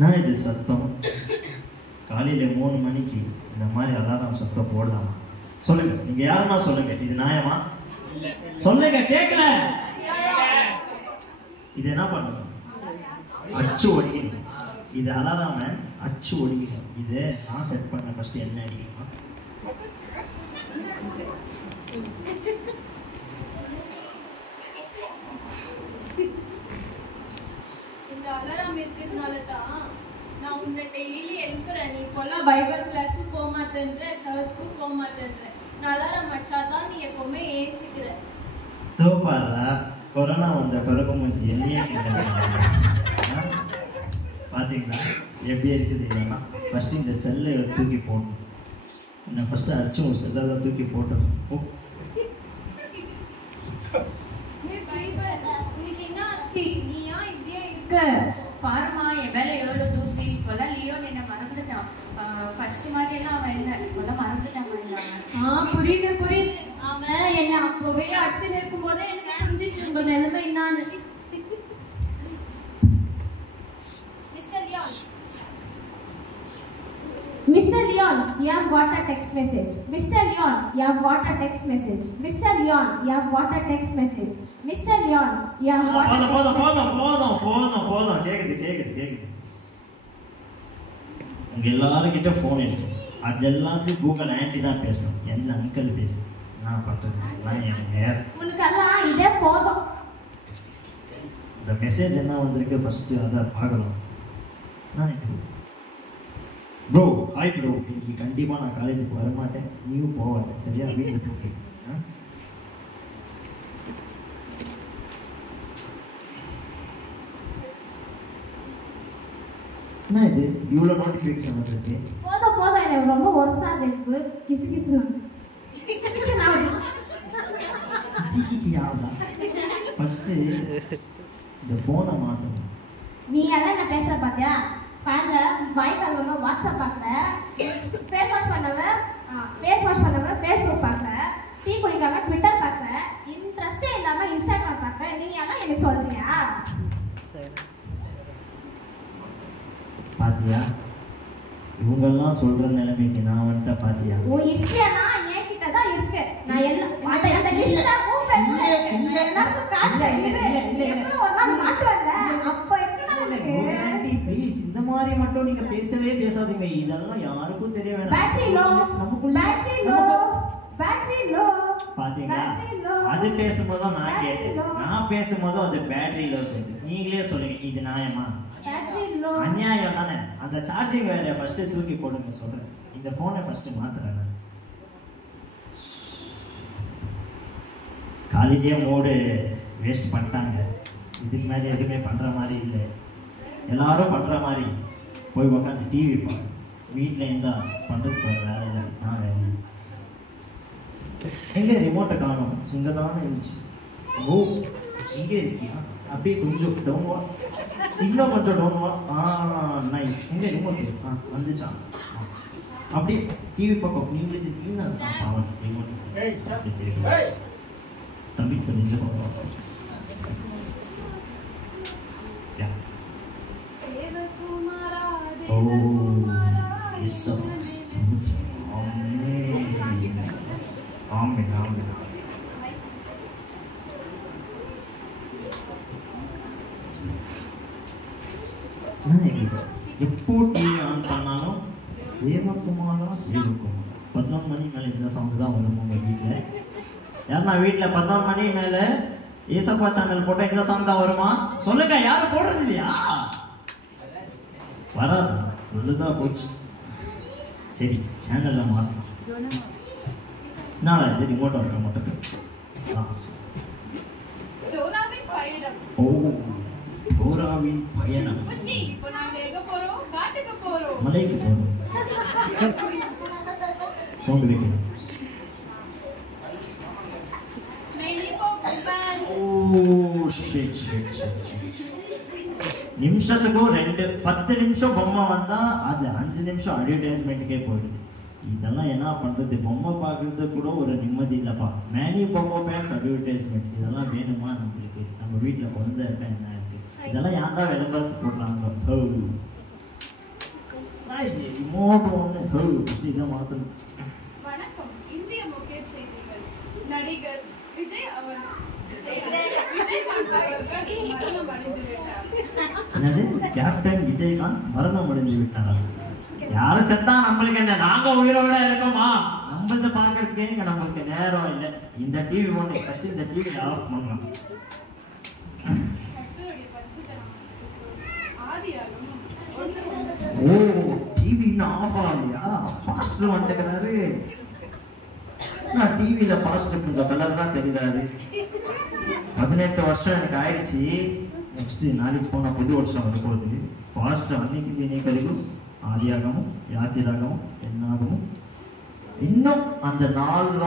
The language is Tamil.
நான் இது சத்தம் காலையில் 3 மணிக்கு இந்த மாதிரி அலாரம் சத்தம் போடலாமா? சொல்லுங்க, நீங்க யாருன்னா சொல்லுங்க, இது நியாயமா? சொல்லுங்க, கேட்கல. இது என்ன பண்ணணும்? அச்சு ஒடிக்கணும். இது அலாராம அச்சு ஒடிக்கணும். இது நான் செட் பண்ண ஃபர்ஸ்ட் என்ன அடிக்கணுமா? இந்த அலாரம் இருக்கிறதுனால தான் நான் உன்னை டெய்லி எழுப்புறேன். நீ இப்போல்லாம் பைபிள் கிளாஸும் போக மாட்டேன்ற, சர்ச்சுக்கும் போக மாட்டேன்ற. நான் அலாரம் அடிச்சாதான் நீ எப்பவுமே ஏஞ்சிக்கிற. தோப்பாரா கொரோனா வந்த பிறகு மூஞ்சி என்னையே பார்த்தீங்களா எப்படி இருக்குது? இல்லைன்னா ஃபர்ஸ்ட் இந்த செல்லை தூக்கி போடணும். என்ன ஃபர்ஸ்ட் அடிச்சு ஒரு செல்லெல்லாம் தூக்கி போட்டுறோம். உனக்கு என்ன ஆச்சு? நீ ஏன் இப்படியே இருக்க? பாருமா, என் மேல எவ்வளவு தூசி. இப்பெல்லாம் லியோ என்ன மறந்துட்டான். ஃபர்ஸ்ட் மாதிரி எல்லாம் அவன் இல்லை, இப்பெல்லாம் மறந்துட்டான் இல்லாம. புரியுது புரியுது. அவன் என்ன அப்பவே அடிச்சுட்டு இருக்கும் போதே என்ன புரிஞ்சிச்சு உங்க நிலைமை என்னான்னு. Mr. Leon, you have got a text message. Mr. Leon, you have got a text message. Mr. Leon, you have got a text message. Mr. Leon, you have got a text message. போதும். கேக்குது. உங்க எல்லாருக்கிட்ட போன் இருக்கு. அது எல்லாத்தையும் கூகுள் ஆன்டி தான் பேசணும். என்ன அங்கிள் பேசு, நான் பண்றது நான் என் நேரம். உனக்கெல்லாம் இதே போதும். இந்த மெசேஜ் என்ன வந்திருக்கு ஃபர்ஸ்ட் அதை பார்க்கலாம். ப்ரோ, ஹாய் ப்ரோ, இன்னைக்கு கண்டிப்பாக நான் காலேஜுக்கு வரமாட்டேன், நீயும் போவாங்க, சரியா? வீட்டில் தூக்கி என்ன இது இவ்வளோ நோட்டிஃபிகேஷன் வந்துருக்கு? போதும் எனக்கு ரொம்ப வருஷம் இருக்கு. கிசு சீக்கிச்சி ஆகுதா? ஃபர்ஸ்ட்டு இந்த ஃபோனை மாற்றணும். நீ எல்லாம் என்ன பேசுற பாத்தியா? காலைல வாய் கழுவ வாட்ஸ்அப் பார்க்குற, ஃபேஸ் வாஷ் பண்ணவ ஃபேஸ்புக் பார்க்குற, டீ குடிக்காம ட்விட்டர் பார்க்குற, இன்ட்ரெஸ்டே இல்லாம இன்ஸ்டாகிராம் பார்க்குற. நீ எல்லாம் எனக்கு சொல்றியா? பாத்தியா, இவங்கெல்லாம் சொல்ற நிலைமைக்கு நான் வந்துட்ட. பாத்தியா, உன் இஷ்டம்னா என்கிட்ட தான் இருக்கு. நான் எல்லாம் அந்த லிஸ்ட்ல எல்லாருக்கும் காட்டுறேன். எப்போ ஒரு நாள் மாட்டுவல்ல, அப்ப இருக்குடா எனக்கு. ஆண்டி ப்ளீஸ், இந்த மாதிரி மட்டும் நீங்க பேசவே பேசாதீங்க. இதெல்லாம் யாருக்கும் தெரிய வேணாம். Battery low. பாத்தீங்களா? அது பேசும்போது தான் நான் கேட்டேன். நான் பேசும்போது அது பேட்டரி லோ சொல்லுது. நீங்களே சொல்லுங்க, இது நியாயமா? அநியாயம் தானே. அந்த சார்ஜிங் வேற ஃபர்ஸ்ட் தூக்கி போடுங்க சொல்றேன். இந்த போனை ஃபர்ஸ்ட் மாத்துறேன். காலையிலேயே மூடு வேஸ்ட் பண்ணிட்டாங்க. இதுக்கு மேலே எதுவுமே பண்ற மாதிரி இல்லை. எல்லாரும் பண்ற மாதிரி போய் உட்காந்து டிவி பாரு. வீட்டில் இருந்தா பண்றதுக்கு வேலை இல்லை. நான் வேலை எங்க ரிமோட்டை காணும்? இங்கே தானே இருந்துச்சு. ஓ, இங்கே இருக்கியா? அப்படியே கொஞ்சம் டவுன் வா, இன்னும் கொஞ்சம் டவுன் வா. நைஸ். எங்க ரிமோட் வந்துச்சா? அப்படியே டிவி பக்கம் நீங்களே இருக்கீங்க. ரிமோட் தம்பி கொஞ்சம் எப்போ டிவி ஆன் பண்ணாலும் தேவகுமாரா 11 மணி மேலே இந்த சவுண்ட் தான் வரும் உங்க வீட்டில். யாருன்னா வீட்டில் 11 மணி மேலே ஏசப்பா சேனல் போட்டால் இந்த சவுண்ட் தான் வருமா? சொல்லுங்க, யாரும் போடுறது இல்லையா? வராது. நல்லதாக போச்சு. சரி, சேனலில் மாற்றலாம். நாளா இது ரிமோட் வர மாட்டேன். ஓ, டோராவின் பயணம். மலைக்கு போகிறோம். சவுண்ட் வைக்கணும். நிமிஷத்துக்கும் 10 நிமிஷம் பொம்மை வந்தா அது 5 நிமிஷம் அட்வர்டைஸ்மெண்ட்டுக்கே போயிடுது. இதெல்லாம் என்ன பண்றது? பொம்மை பார்க்கறது கூட ஒரு நிம்மதி இல்லைப்பா. மேனி பொம்மை பேன்ஸ் அட்வர்டைஸ்மெண்ட் இதெல்லாம் வேணுமா நம்மளுக்கு? நம்ம வீட்டில் குழந்தை இருக்கா என்ன இருக்கு? இதெல்லாம் யார் தான் விளம்பரத்து போடுறாங்க? இது ரிமோட் ஒன்று இதான் மாற்றணும். வணக்கம். இந்திய முக்கிய செய்திகள். நடிகர் விஜய் அவர்கள் மரணம் அடைந்து விட்டார். என்னது கேப்டன் விஜயகாந்த் மரணம் அடைந்து விட்டாரா? யாரும் செத்தா நம்மளுக்கு என்ன, நாங்க உயிரோட இருக்கோமா? நம்மளத பாக்குறதுக்கே இங்க நம்மளுக்கு நேரம் இல்லை. இந்த டிவி ஒன்று ஃபர்ஸ்ட் இந்த டிவி ஆஃப் பண்ணலாம். கர்த்தருடைய பரிசுத்த நாமத்துக்கு ஆதியாகமம் 1:1. ஓ டிவி இன்னும் ஆஃப் ஆகலையா? பாஸ்டர் வந்துக்கிறாரு. நான் டிவியில பாஸ்டர் இந்த கலர் தான் தெரியுறாரு. 18 வருஷம் எனக்கு ஆயிடுச்சு. நெக்ஸ்ட் நாளைக்கு போனா புது வருஷம் வரப்போகுது. பாஸ்டர் அன்னைக்கு தினக்கரிಗೂ ஆதியாகமும் யாத்திராகமும் என்னாகமும் இன்னும் அந்த 4